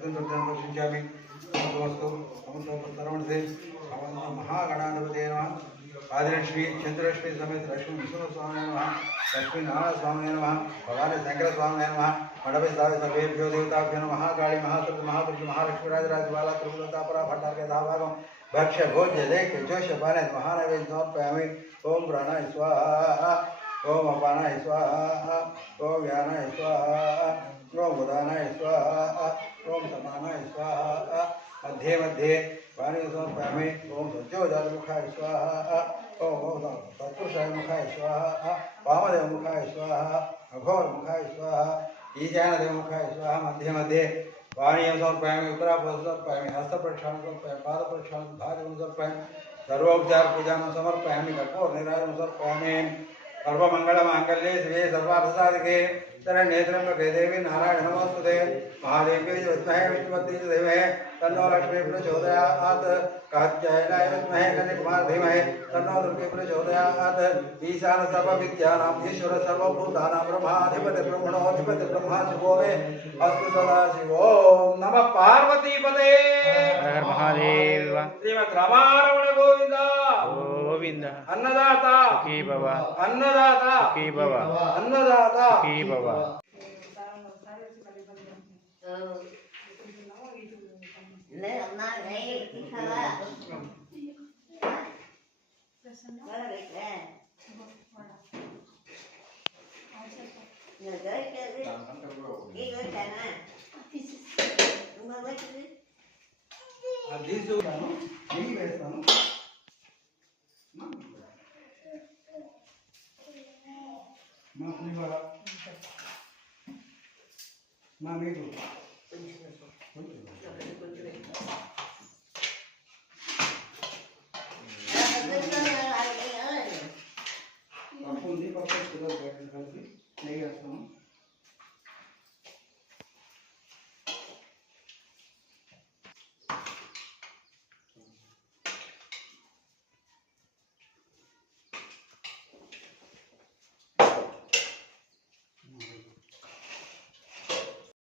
पश्यामि नमस्तु सर्वणसे महागणाधिपते नमः आदिलक्ष्मी चंद्रलक्ष्मी समेत लक्ष्मी विष्णुस्वामी नमः लक्ष्मी नारायण स्वामी नमः भगवान शंकर स्वामी नमः मंडपे स्थापित सर्वेभ्यो देवताभ्यो नमः महाकाली महासती महापुरुष महालक्ष्मी राजराज बाला त्रिपुरा परा भट्टार्के दाभागम भक्ष्य भोज्य देख जोश पाने महानैवेद्य समर्पयामि ओम प्राणाय स्वाहा ओम अपानाय स्वाहा ओम व्यानाय स्वाहा ओम उदानाय स्वाहा ओम समानाय स्वाहा मध्ये मध्ये पानी समर्पयामि ओम सज्जोजातमुखाय स्वाहा ओम तत्पुरुषाय मुखाय स्वाहा वामदेव मुखाय स्वाहा अघोर मुखाय स्वाहा ईशानदेव मुखाय स्वाहा मध्ये मध्ये पानीयं समर्पयामि उत्तराभूतं समर्पयामि हस्तप्रक्षालनं समर्पयामि पादप्रक्षालनं धार्यं समर्पयामि सर्वोपचार पूजां समर्पयामि कर्पूर नीराजनं समर्पयामि सर्वमङ्गलमाङ्गल्ये शिवे सर्वार्थसाधिके शरण्ये त्र्यम्बके देवी नारायण नमोस्तुते महादेव्यै विद्महे विष्णुपत्नी च धीमहि तन्नो लक्ष्मी प्रचोदयात् कात्यायनाय विद्महे कन्याकुमारी धीमहि तन्नो दुर्गे प्रचोदयात् ईशान सर्वविद्यानां ईश्वर सर्वभूतानां ब्रह्माधिपति ब्रह्मणोऽधिपति ब्रह्मा शिवो मे अस्तु सदा शिवो नमः पार्वतीपते हर महादेव श्रीमद् रामारमण गोविंद गोविंद अन्नदाता सुखी भव अन्नदाता सुखी भव अन्नदाता सुखी भव మా మీకు